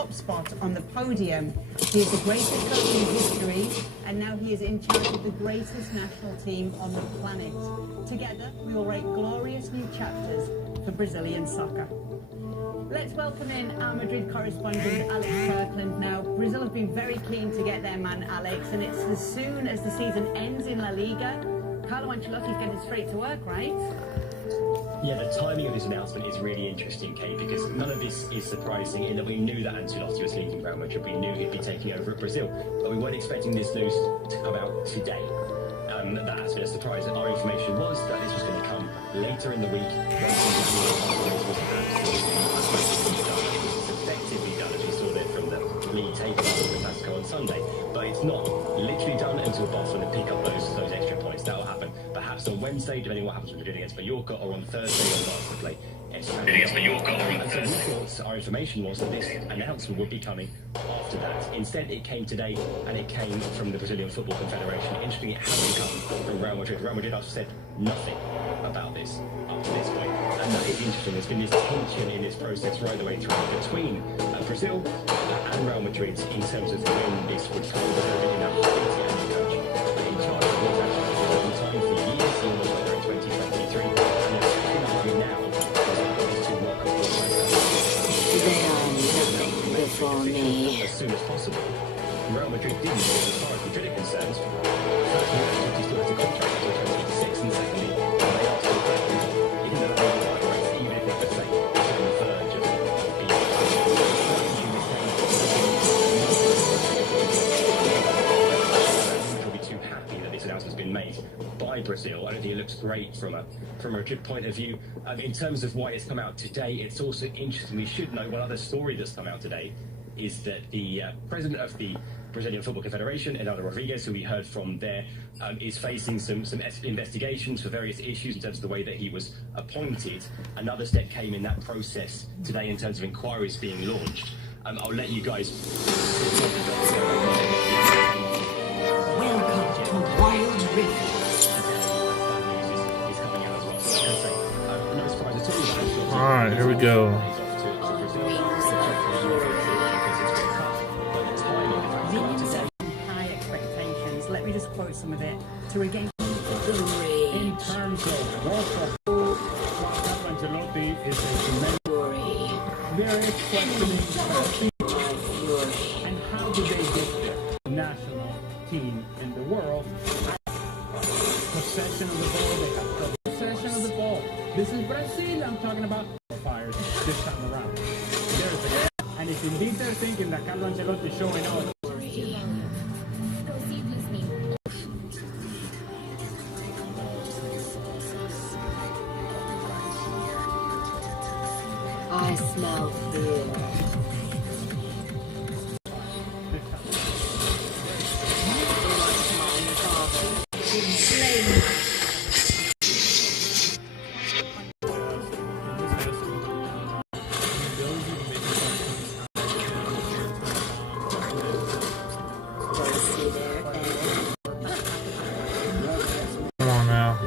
top spot on the podium. He is the greatest coach in history, and now he is in charge of the greatest national team on the planet. Together, we will write glorious new chapters for Brazilian soccer. Let's welcome in our Madrid correspondent, Alex Kirkland. Now, Brazil have been very keen to get their man, Alex, and it's as soon as the season ends in La Liga, Carlo Ancelotti's getting straight to work, right? Yeah, the timing of this announcement is really interesting, Kate, because none of this is surprising in that we knew that Ancelotti was leaving Real Madrid. We knew he'd be taking over at Brazil, but we weren't expecting this news to come out today. That has been a surprise. Our information was that this was going to come later in the week. Once effectively done, as we saw there from the league takeover of the Clasico on Sunday, but it's not literally done until Barcelona pick up those extra points. That will happen perhaps on Wednesday, depending on what happens with Madrid against Mallorca, or on Thursday when Barca play against Mallorca. So we thought our information was that this announcement would be coming after that. Instead, it came today, and it came from the Brazilian Football Confederation. Interestingly, it hasn't come from Real Madrid. Real Madrid have said nothing about this up to this point. And that is interesting. There's been this tension in this process right the way through between Brazil and Real Madrid in terms of when this would come. In a coach in charge of what's actually for a long time, for years, he almost went there in 2023. And the second argument now is to work on They are nothing before me. as soon as possible. Real Madrid didn't, as far as Madrid are concerned. First, he still has a contract until 2026, and secondly, they are still threatened, even though they don't like race, even if they say it's on the verge of being he'll be too happy that this announcement's been made by Brazil. I don't think it looks great from a Madrid point of view. In terms of why it's come out today, it's also interesting. We should know one other story that's come out today is that the president of the Brazilian Football Confederation, Eduardo Rodrigues, who we heard from there, is facing some investigations for various issues in terms of the way that he was appointed. Another step came in that process today in terms of inquiries being launched. I'll let you guys... Welcome to Wild Rift. Alright, here we go. High expectations. Let me just quote some of it. To regain In terms of Warsaw, Carlo Ancelotti is a tremendous. There is questioning and how do they get there? National team in the world. Possession of the ball, they have possession of the ball. This is Brazil I'm talking about. Fires this time around. There's a, and if indeed they're thinking that Carlo Ancelotti is showing off. I smell fear. Come on now.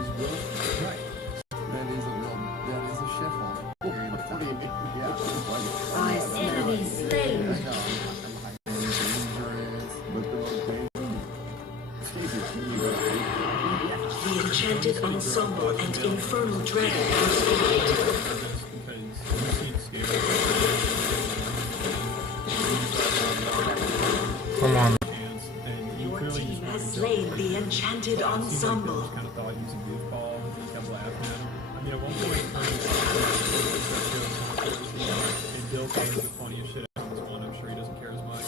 I smell fear. The Enchanted Ensemble and Infernal Dragon are spotted. Come on. Your team has slain the Enchanted Ensemble. Kind of thought he was a goofball. He kept laughing at him. I mean, at one point, and Bill Gates is the funniest shit I've ever won. I'm sure he doesn't care as much.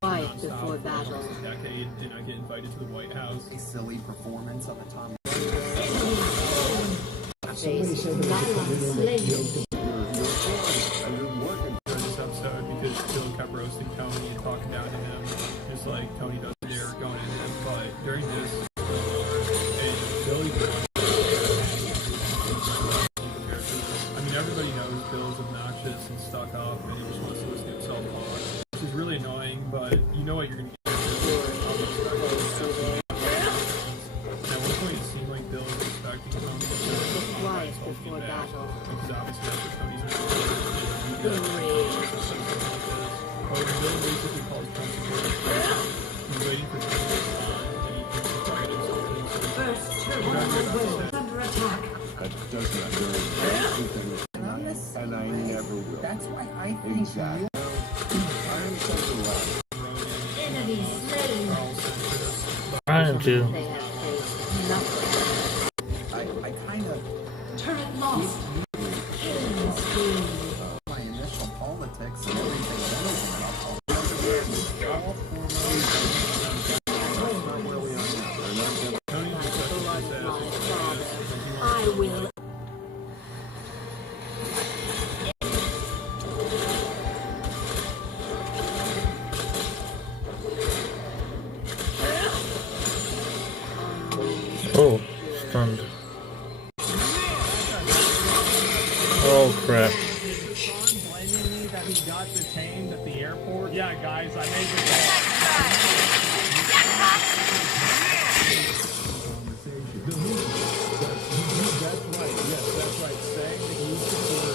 But Quiet before battle. a decade, and I get invited to the White House. A silly performance of a Tom. Face Balance slain. During this episode, because Bill kept roasting Tony and talking down to him, just like Tony doesn't dare going at him. But during this, and Billy. I mean, everybody knows Bill's obnoxious and stuck up, and he just wants to listen to himself talk, which is really annoying. But you know what you're gonna get. At one point, it seemed like Bill was expecting Tony to Quiet before battle. because obviously that's what Tony's doing. does not do anything, and I never will. That's why I think Exactly. I am such a lot. Enemy slain. Trying to. They have faced nothing. I kind of Turret lost. Killing spree. my initial politics and everything else. I will. Oh, stunned. Oh crap. Blaming me that he got detained at the airport. Yeah, guys, I made the That's right. Yes, that's right. Saying that you support a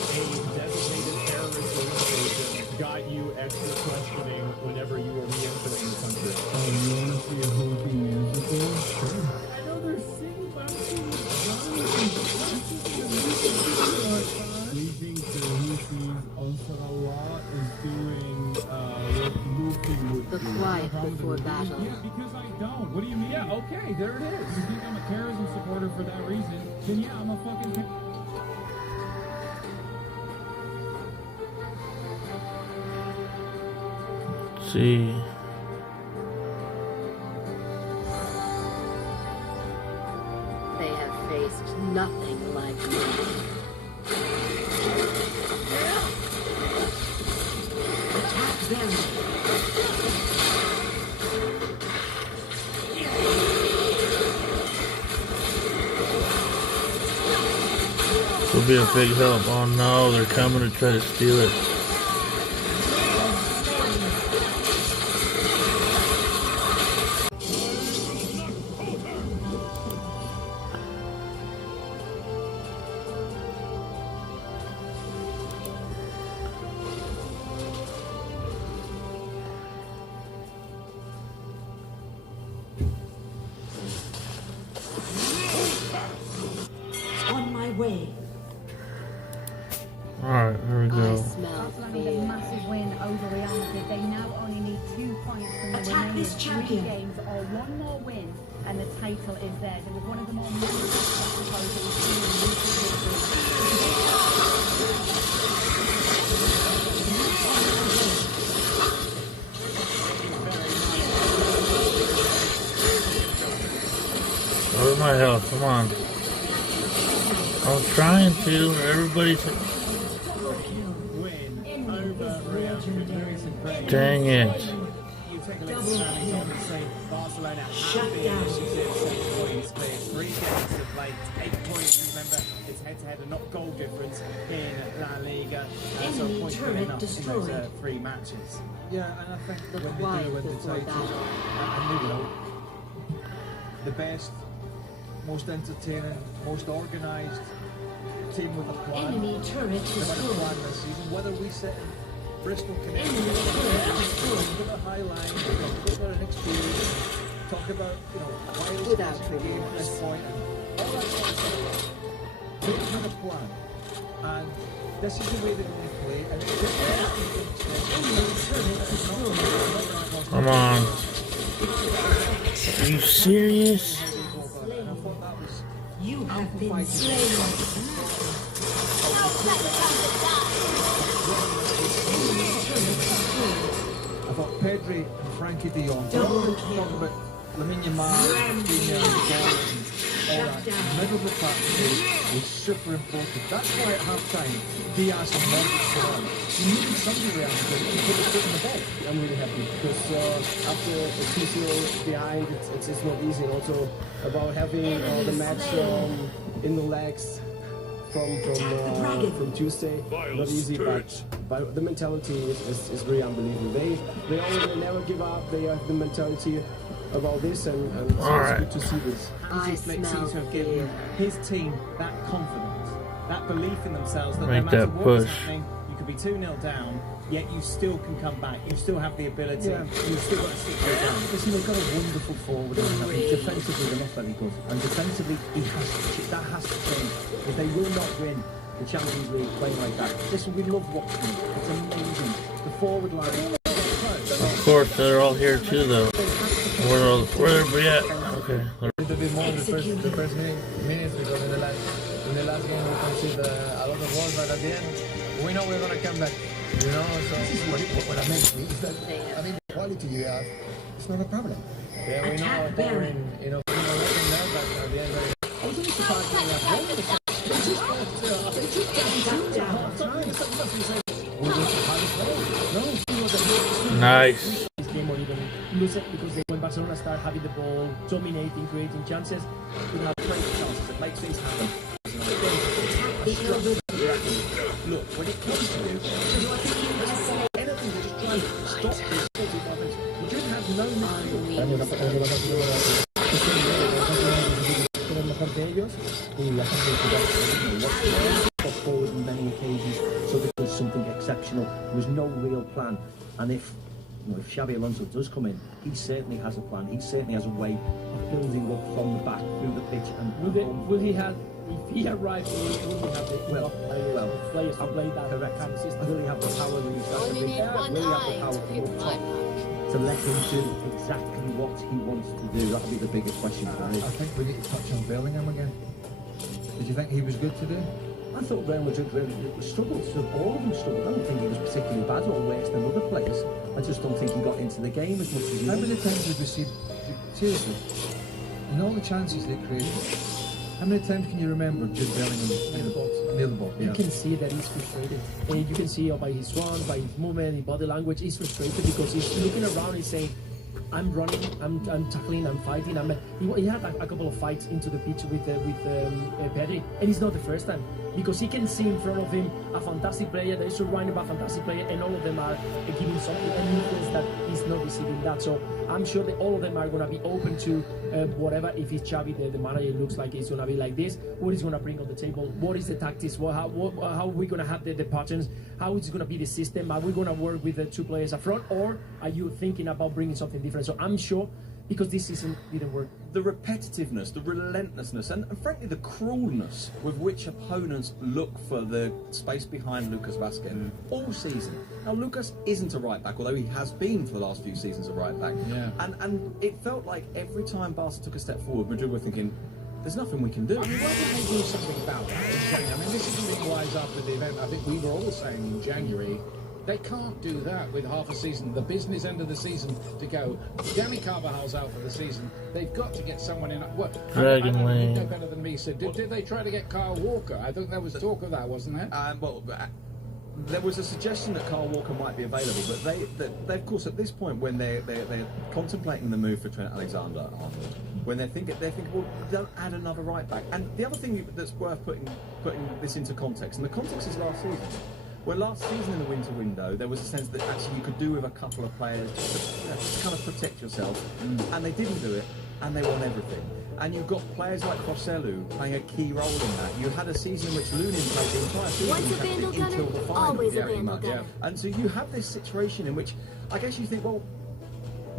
designated terrorist organization got you extra questioning whenever you were re-entering the country. Oh, you want to see a Houthi musical? Sure. I know they're singing, but I'm singing Leaving the Houthis on Sarawak is doing what looping would The do. quiet before battle. Yeah, because I don't. What do you mean? Yeah, okay, there it is. You think I'm a terrorism supporter for that reason? Then yeah, I'm a fucking. Let's see. They have faced nothing like me. Attack them. Will be a big help. Oh no, they're coming to try to steal it. On my way. Alright, here we I go. smell Barcelona with a fear. massive win over Real Madrid. They now only need 2 points from the Attack remaining this 3 champion. games or one more win and the title is theirs. It was one of the more memorable suppose that we've seen in recent history. Where's my health? Come on. I'm trying to. Everybody's. Win over Real Madrid. Dang it. You take a look at the standings and say Barcelona have the initiative, 6 points, but 3 games to play, 8 points. Remember, it's head-to-head and not goal difference in La Liga. So Enemy points turret good enough in destroyed. those 3 matches. Yeah, and I think that when Quiet they do win the before title, battle. and you know, the best, most entertaining, most organised team with a plan. Enemy turret They've had a destroyed. plan this season, whether we sit in Bristol, Enemy Connecticut, turret destroyed. talk about high line, talk about an experience, talk about, you know, why it's Without the game at this remorse. point, and all that sort of stuff. They've had a plan, and this is the way they want to play, and it's just Enemy turret destroyed. Come on. Are you serious? and I thought that was You have been slain. I thought Pedri and Frankie de Jong, Double talk kill. about Lamine Yamal, Coutinho, and all that. down. Middle of the park was super important. That's why at half time, Diaz and Modric were on. You needed somebody around to put the foot in the ball. I'm really happy because after a 2-0 behind, it's not easy. And also about having the match in the legs from Tuesday, not easy, but the mentality is really unbelievable. They always never give up. They have the mentality about this, and so it's good to see this. I It makes smell sense to have given fear. his team that confidence, that belief in themselves that no Make matter that what was push. happening, you can could be 2-0 down, yet you still can come back. You still have the ability. Yeah. You've still got to stick your ground. Listen, they've got a wonderful forward. Defensively, they're not very good. And defensively, that has to change. If they will not win the Champions League playing like that, listen, we love watching it. It's amazing. The forward line. Of course, they're all here too, though. Where are we at? Okay. A little bit more the first minutes because in the last game we conceded a lot of goals, but at the end we know we're gonna come back. You know, so this is what amazes me is that I mean the quality you have, it's not a problem. yeah, we know how boring, you know, we know nothing there, but at the end I was really surprised when they had Nice. this game or even lose it because when Barcelona start having the ball, dominating, creating chances, we have great chances. It makes things happen. Look, when it comes to anything, just try and stop this offense. You just have no forward on many occasions, so there was something exceptional. There was no real plan, and if Xabi Alonso does come in, he certainly has a plan. He certainly has a way of building up from the back through the pitch. And will he have? If he arrives, will he have the players to play that correct kind of system? Will he have the power? Will he have the power from up top to let him do exactly what he wants to do? That'll be the biggest question for me. I think we need to touch on Bellingham again. Did you think he was good today? I thought Real Madrid really struggled. All of them struggled. I don't think he was particularly bad or worse than other players. I just don't think he got into the game as much as he How did. many times have we seen, seriously, in all the chances they created, how many times can you remember Jude Bellingham near the ball? You can see that he's frustrated. And you can see by his run, by his movement, his body language, he's frustrated because he's looking around and saying, I'm running, I'm tackling, I'm fighting. He had a couple of fights into the pitch with Pedri, and it's not the first time because he can see in front of him a fantastic player that is surrounded by a fantastic player, and all of them are giving something, and he feels that he's not receiving that. So I'm sure that all of them are going to be open to whatever. If it's Xavi, the manager, looks like he's going to be like this. What is going to bring on the table? What is the tactics? How are we going to have the patterns? How is going to be the system? Are we going to work with the two players up front, or are you thinking about bringing something different? So I'm sure, because this season didn't work. The repetitiveness, the relentlessness, and frankly the cruelness with which opponents look for the space behind Lucas Vazquez all season. Now Lucas isn't a right back, although he has been for the last few seasons a right back. Yeah. And it felt like every time Barca took a step forward, Madrid were thinking, there's nothing we can do. I mean, why didn't they do something about that? I mean, this is something wise after the event. I think we were all saying in January, they can't do that with half a season, the business end of the season to go. Demi Carvajal's out for the season. They've got to get someone in. What? Dragon you Lane. know better than me. So did they try to get Kyle Walker? I think there was talk of that, wasn't there? There was a suggestion that Kyle Walker might be available, but they of course, at this point, when they're contemplating the move for Trent Alexander-Arnold, when they're thinking, well, don't add another right back. And the other thing that's worth putting this into context, and the context is last season. Well, last season in the winter window, there was a sense that actually you could do with a couple of players just to kind of protect yourself, and they didn't do it, and they won everything. And you've got players like Joselu playing a key role in that. You had a season in which Lunin played the entire season until the final, very much. And so you have this situation in which I guess you think, well,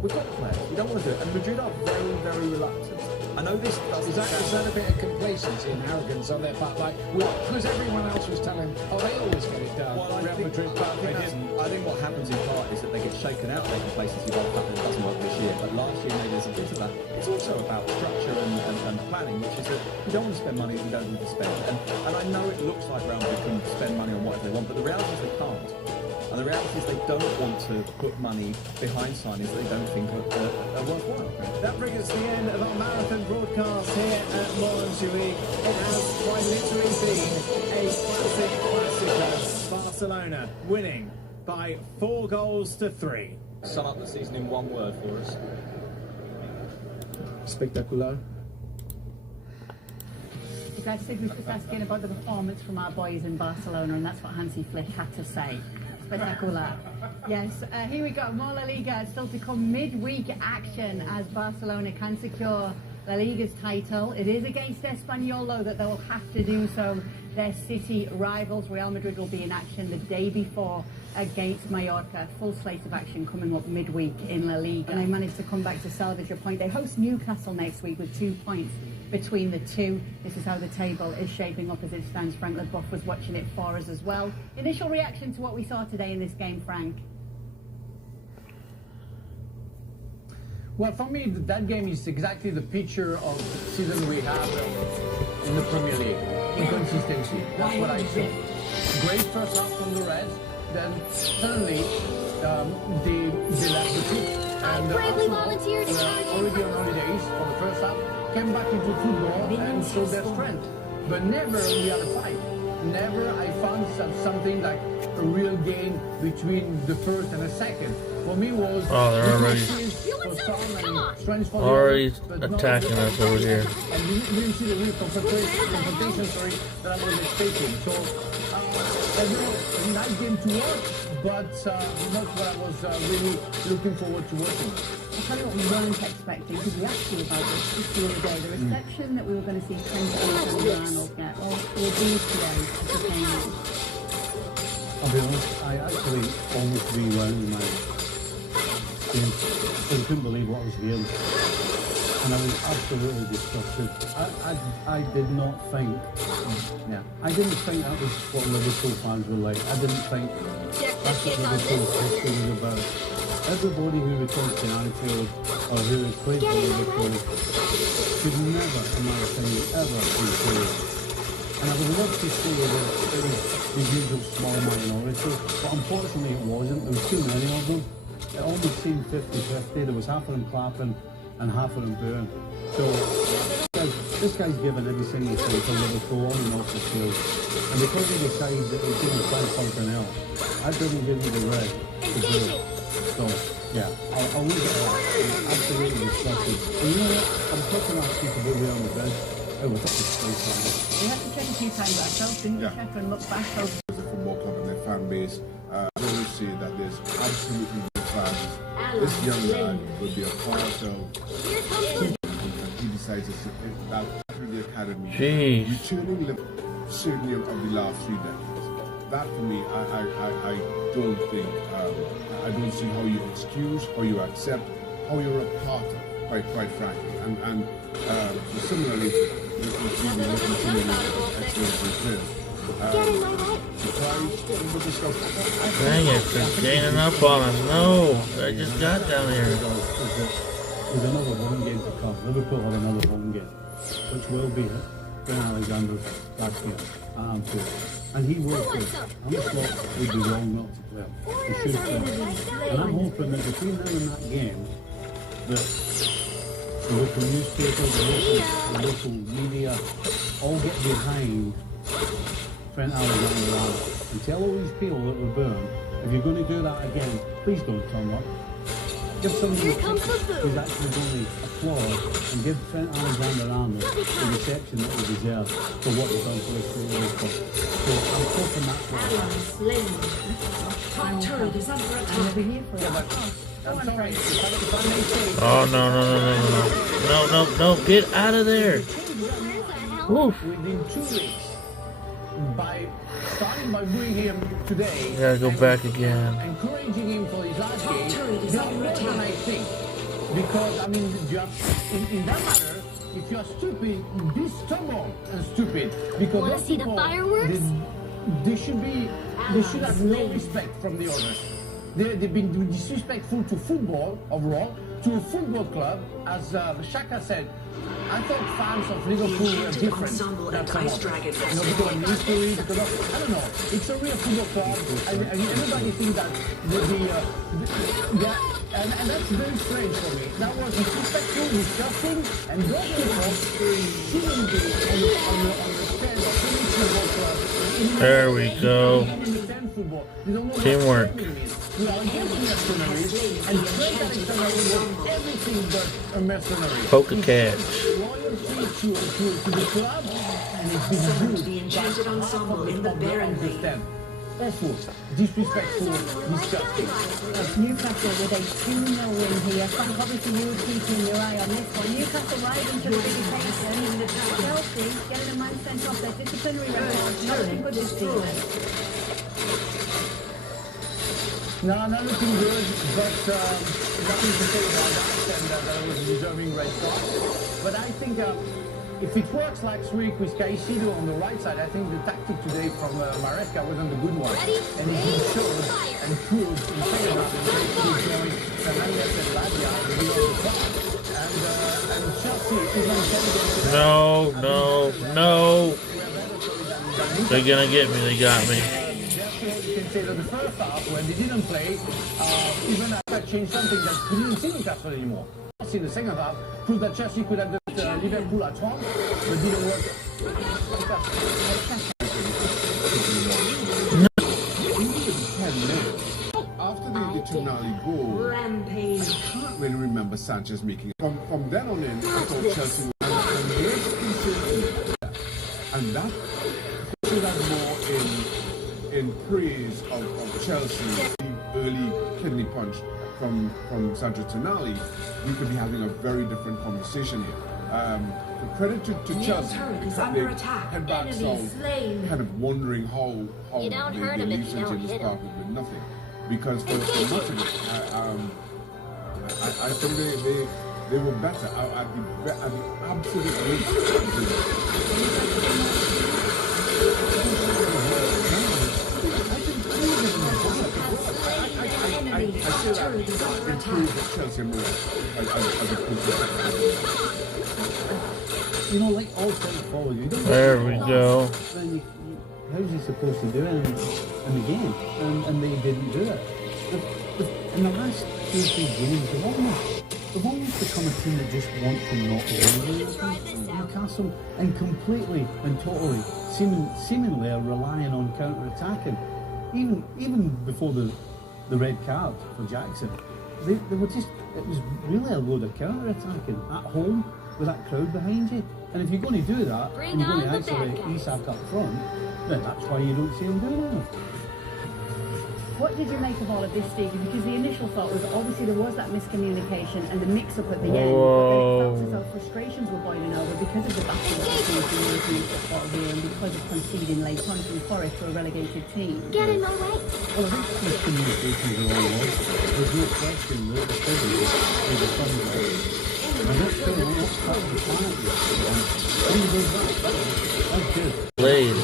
we've got players, we don't want to do it, and Madrid are very, very reluctant. I know this is that a bit of complacency and arrogance on their part, like because everyone else was telling, oh, they always get it done. Well, I think what happens in part is that they get shaken out of their complacency by the fact that it doesn't work this year. But last year maybe there's a bit of that. It's also about structure and planning, which is that you don't want to spend money if you don't need to spend. And I know it looks like Real Madrid can spend money on whatever they want, but the reality is they can't. And the reality is they don't want to put money behind signings that they don't think are worthwhile. That brings us to the end of our marathon broadcast here at Montjuic. It has quite literally been a classic. Barcelona winning by 4-3. Sum up the season in one word for us. Spectacular. You guys said we were just asking about the performance from our boys in Barcelona, and that's what Hansi Flick had to say. Spectacular. Yes, here we go. More La Liga still to come. Midweek action as Barcelona can secure La Liga's title. It is against Espanyol, though, that they'll have to do so. Their city rivals, Real Madrid, will be in action the day before against Mallorca. Full slate of action coming up midweek in La Liga. And they managed to come back to salvage a point. They host Newcastle next week with 2 points between the two. This is how the table is shaping up as it stands. Frank Leboeuf was watching it for us as well. Initial reaction to what we saw today in this game, Frank? Well, for me, that game is exactly the picture of the season we have in the Premier League. Inconsistency. That's what I saw. Great first half from the Reds, then suddenly they left the pitch. And Arsenal, already on holidays for the first half, came back into football and showed their strength. But never we had a fight. Never I found something like a real game between the first and the second. For me was they're already attacking us over here. And you didn't see the real confrontation that I was expecting. So a nice game to watch, but not what I was really looking forward to watching. I'll tell you what we weren't expecting, because we asked you about this just the other day. The reception that we were going to see Trent Alexander-Arnold get, or will be today as the game ends. I'll be honest, I actually almost rewound my game because I couldn't believe what I was hearing. And I was absolutely disgusted. I did not think, I didn't think that was what Liverpool fans were like. I didn't think that's what Liverpool's history was about. Everybody who returns to Anfield or who has played for Liverpool should never, in my opinion, ever be praised. And I would love to say that it was the usual small minority, but unfortunately it wasn't. There was too many of them. It almost seemed 50-50. There was half of them clapping and half of them booing. So this guy's given every single thing to Liverpool on and off the field. And because he decides that he's going to try something else, that doesn't give you the right to do it. So, yeah, I'll leave it at that. I'm absolutely disgusted. And you know what? I'm talking about people who were on the bench. It was such a space on it. We had to check a few times ourselves, didn't we, Check, and look back over the football club and their fan base. I always say that there's absolutely no fans. This young lad will be a part of and he decides that through the academy, returning certainly of the last 3 decades. That for me, I don't think, I don't see how you excuse or you accept how you're a part of, quite frankly. And similarly, Dang it, they're gaining up on us. No, I just got down here. There's another home game to come. Liverpool have another home game, which will be Trent Alexander's last game at Anfield. And he will play. I'm not sure we'd be wrong not to play him. He should play. And I'm hoping that between now and that game, that the local newspapers, the local media all get behind Trent Alexander and tell all these people that were burned, if you're going to do that again, please don't turn up. Give somebody who's actually going to applaud and give Trent Alexander-Arnold the reception that he deserves for what he's done for this World Cup. So I'm hoping that's what happens. Top turret is under attack. Oh, no, get out of there. Oof. Within 2 weeks, by starting by booing him today, You gotta go back again. encouraging him for his last game, they are more than I think. Because, I mean, you have, in that matter, if you are stupid, be stubborn and stupid. Because Wanna see the fireworks? They should have no respect from the others. They've been disrespectful to football overall, to a football club, as Shaka said. I thought fans of Liverpool were different. That's because of history, because of, I don't know. It's a real football club, and everybody thinks that and that's very strange for me. That was disrespectful, disgusting, and those people shouldn't be on the stand of any football club. There we go. Teamwork. We are against mercenaries, and Trent Alexander was everything but a mercenary. Poker catch. Loyalty to the club, and it's been good. The enchanted ensemble in the Baron League. awful, disrespectful, disgusting. Newcastle with a 2-0 win here. Frank, obviously you were keeping your eye on this one. Newcastle right into the reputation. Chelsea getting a man sent off their disciplinary record. Not looking good this season. No, not looking good, but nothing to say about that, and that was a deserving red card. But I think if it works last week with Caicedo on the right side, I think the tactic today from Maresca wasn't a good one. And he showed and proved in the second half that he could join Fernandez and Lavia in the middle of the park. And Chelsea is on 10 games. No. They're gonna get me. They got me. You can say that the first half, when they didn't play, even after changed something that we didn't see Newcastle anymore. In the second half, proved that Chelsea could have done Liverpool at home, but didn't work. After the Tonali goal, I can't really remember Sanchez making it. From then on in, I thought Chelsea was and that put us more in praise of Chelsea. The early kidney punch from Sanchez Tonali, we could be having a very different conversation here. Credit to Chelsea, because they head back south, kind of wondering how they leave St. James Park with nothing. Because for much of it, I think they were better. At the absolute I feel that improves Chelsea more as a you know, like all things follow you. There we go. Then how's he supposed to do it in the game? And they didn't do it. In the last 2 or 3 games, they've almost become a team that just want to not win. Newcastle, and completely and totally, seemingly are relying on counter-attacking. Even before the red card for Jackson, they were just, it was really a load of counter-attacking at home with that crowd behind you. And if you're going to do that, and you're going to isolate Isak up front, then that's why you don't see him doing it. What did you make of all of this, Stevie? Because the initial thought was obviously there was that miscommunication and the mix-up at the end, but then it felt as though frustrations were boiling over because of the battle between the European football here and because of conceding late on from Forest to a relegated team. Get in my way. Well, I think miscommunication is all was. There's no question that the figure is a funny. I'm not sure what's part of the plan yet. That's good. Played.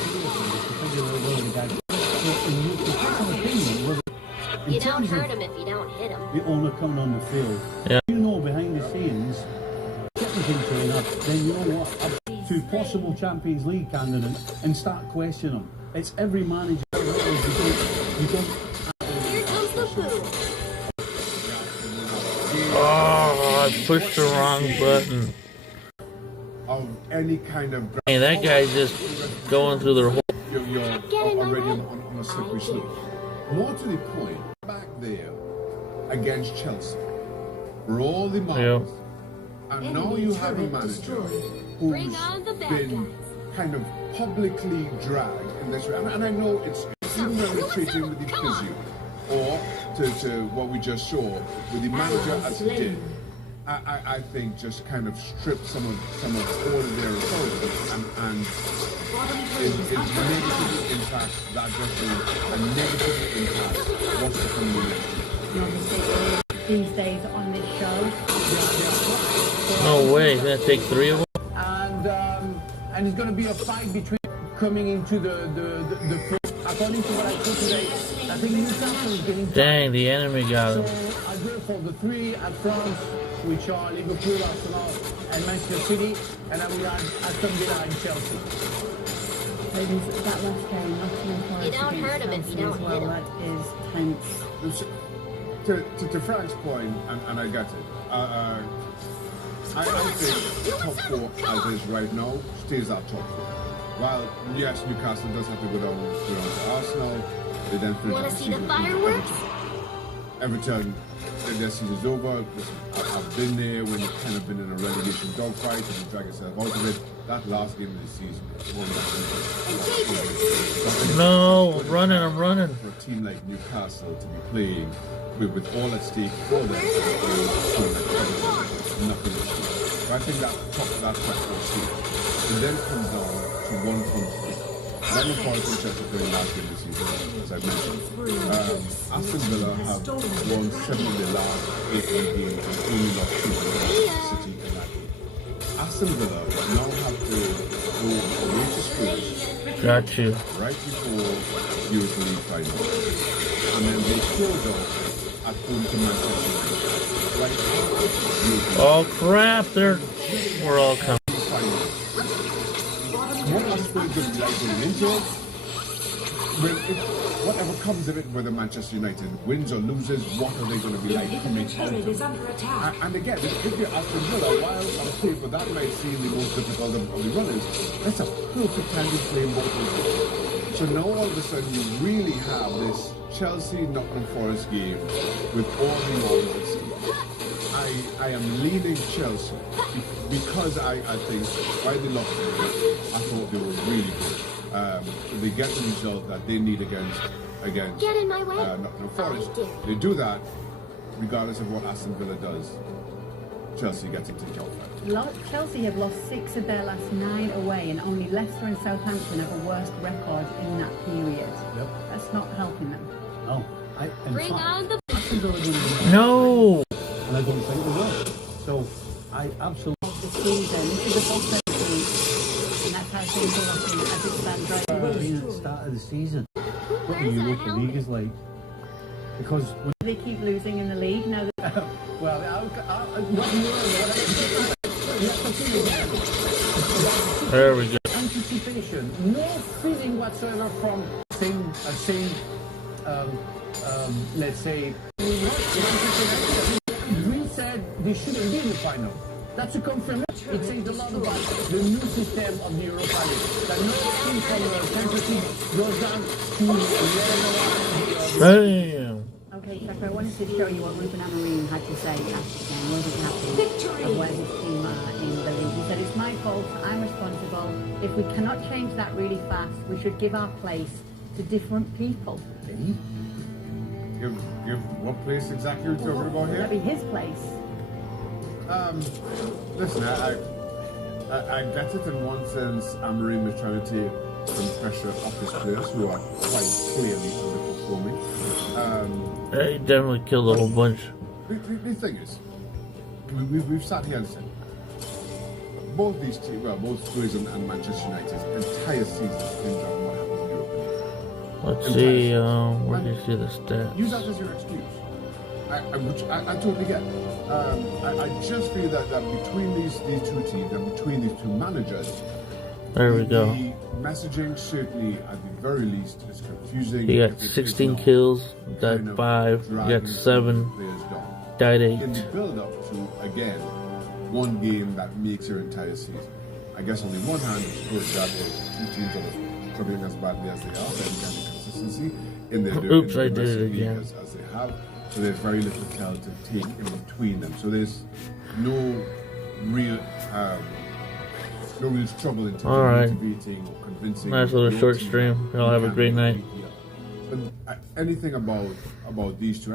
You don't hurt him if you don't hit him. The owner coming on the field. Yeah. You know behind the scenes, technically trainer, then you know what? Up to possible Champions League candidates and start questioning them. It's every manager. You don't. Here comes the food. Oh, I pushed the wrong button. Of any kind of. Hey, that guy's just going through their whole. You're already on a slippery slope. More to the point, back there against Chelsea, for all the marks, and now you have a manager who's been kind of publicly dragged in this way. And I know it's even when we're treating with the physio, or to what we just saw with the manager as he did. I think just kind of stripped some of all of their authority and it negatively impacts that dressing room and negatively impacts what's the community. These days on this show. No way, he's gonna take 3 of them. And it's going to be a fight between coming into the first. According to what I saw today, I think Newcastle is getting. Dang, the enemy got him. So I go for the 3 at France, which are Liverpool, Arsenal, and Manchester City, and then we have Aston Villa and Chelsea. Ladies, that last game, Nottingham Forest You don't hurt him if you don't hit him. That is tense. To Frank's point, and I get it. I think top 4 as is right now stays at top 4. While yes, Newcastle does have to go down to Arsenal, they then finish Want to see the fireworks? Everton, their season's over. Listen, I've been there when you've kind of been in a relegation dogfight and you drag yourself out of it. That last game of the season was No, I'm running. For a team like Newcastle to be playing with all at stake for them, nothing at stake. So I think that top four seed. It then comes down to one front three. Nottingham Forest and Chelsea playing last game this season, as I mentioned. Aston Villa have won 7 of their last 8 games and only lost 2 to City in that game. Aston Villa now have to go away to Spurs. Got you. Right before Europa League final. And then they close off at home to Manchester United. Right after Oh crap, we're all coming. What are Spurs going to be like going into it? Well, whatever comes of it, whether Manchester United wins or loses, what are they going to be like coming out of it? And again, if you're Aston Villa, while on paper that might seem the most difficult of the runners, that's a perfect time to play both of them. So now all of a sudden you really have this Chelsea-Nottingham Forest game with all the odds at stake. I am leaning Chelsea because I think by the loss, I thought they were really good. They get the result that they need against Get in my way. Nottingham Forest. They do that regardless of what Aston Villa does. Chelsea gets into the job. Chelsea have lost 6 of their last 9 away, and only Leicester and Southampton have a worst record in that period. Yep. That's not helping them. No. Bring on the... No! And I don't think they will. So, I absolutely... The season, this is the full season, and that's how things are looking as it stands right now. At the start of the season, what the Europa League is like. Because... They keep losing in the league now. Well, There we go. Anticipation, no feeling whatsoever from same let's say, we said they shouldn't be in the final. That's a confirmation. It says a lot about the new system of the Europa League. That no team from the championship goes down to Damn. Okay, Shaka, I wanted to show you what Ruben Amorim had to say after the game. Wasn't happy of where his team are in the league. He said, "It's my fault. I'm responsible. If we cannot change that really fast, we should give our place to different people." Give what place exactly are you talking about here? That'd be his place. Listen, I get it in one sense. Amorim is trying to take some pressure off his players who are quite clearly underperforming. He definitely killed a whole bunch. The thing is, we've sat here and said both these teams, well, both Spurs and Manchester United's entire season hinge on what happens in Europe. Let's see, where do you see the stats? Use that as your excuse. Which I totally get. I just feel that between these two teams and between these two managers, there we go. The messaging certainly, at the very least, is confusing. He got 16 kills, died 5, he got 7, died 8. In the build-up to, again, one game that makes your entire season. I guess on the one hand, it's good that two teams are struggling as badly as they are, but any kind of consistency in their Oops, I did it again. as they have. So there's very little tell to take in between them. So there's no real trouble in terms of motivating or convincing. Nice little short stream. Y'all have a great night. But anything about these two,